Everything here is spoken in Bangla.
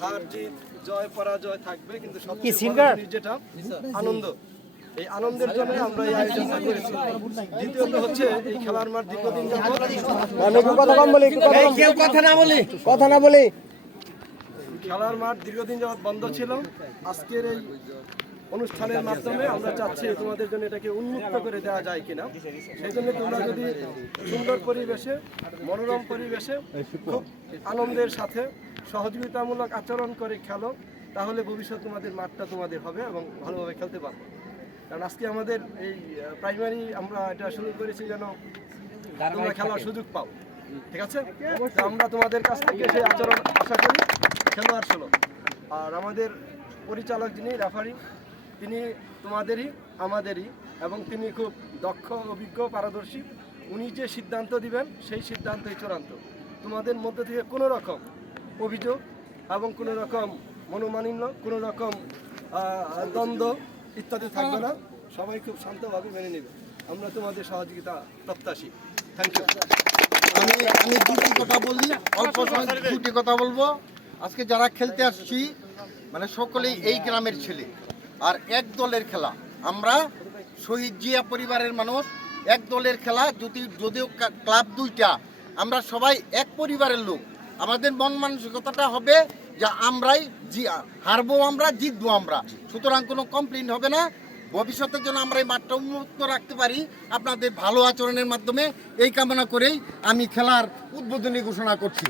হার জিত জয় পরাজয় থাকবে, কিন্তু কি সবচেয়ে বড় সিঙ্গার? জিনিস যেটা আনন্দ, এই আনন্দের জন্য আমরা এই আয়োজনটা করেছি। দ্বিতীয়ত হচ্ছে এই খেলার মাঠ দীর্ঘদিন যাবত কথা না বলি খেলার মাঠ দীর্ঘদিন যাবত বন্ধ ছিল। আজকের এই অনুষ্ঠানের মাধ্যমে আমরা চাচ্ছি তোমাদের জন্য এটাকে উন্মুক্ত করে দেওয়া যায় কিনা। সেই জন্য তোমরা যদি সুন্দর পরিবেশে, মনোরম পরিবেশে, খুব আনন্দের সাথে সহযোগিতামূলক আচরণ করে খেলো, তাহলে ভবিষ্যৎ তোমাদের মাঠটা তোমাদের হবে এবং ভালোভাবে খেলতে পারবে। কারণ আজকে আমাদের এই প্রাইমারি আমরা এটা শুরু করেছি যেন তোমরা খেলার সুযোগ পাও, ঠিক আছে? তো আমরা তোমাদের কাছ থেকে সেই আচরণ আশা করি খেলোয়াড় ছিল। আর আমাদের পরিচালক যিনি রেফারি, তিনি তোমাদেরই আমাদেরই, এবং তিনি খুব দক্ষ, অভিজ্ঞ, পারদর্শী। উনি যে সিদ্ধান্ত দিবেন সেই সিদ্ধান্তই চূড়ান্ত। তোমাদের মধ্যে থেকে কোনো রকম অভিযোগ এবং কোনো রকম মনোমালিন্য, কোনো রকম দ্বন্দ্ব ইত্যাদি থাকবে না। সবাই খুব শান্তভাবে মেনে নেবে। আমরা তোমাদের সহযোগিতা প্রত্যাশী। Thank you. আমি দুটি কথা বলি, অল্প সময় দুটি কথা বলবো। আজকে যারা খেলতে আসছি মানে সকলেই এই গ্রামের ছেলে, আর এক দলের খেলা। আমরা শহীদ জিয়া পরিবারের মানুষ, এক দলের খেলা। যদিও ক্লাব দুইটা, আমরা সবাই এক পরিবারের লোক। আমাদের মন মানসিকতাটা হবে যে আমরাই হারবো, আমরা জিতবো আমরা। সুতরাং কোনো কমপ্লেইন হবে না। ভবিষ্যতের জন্য আমরা এই মাঠটা উন্মুক্ত রাখতে পারি আপনাদের ভালো আচরণের মাধ্যমে, এই কামনা করেই আমি খেলার উদ্বোধনী ঘোষণা করছি।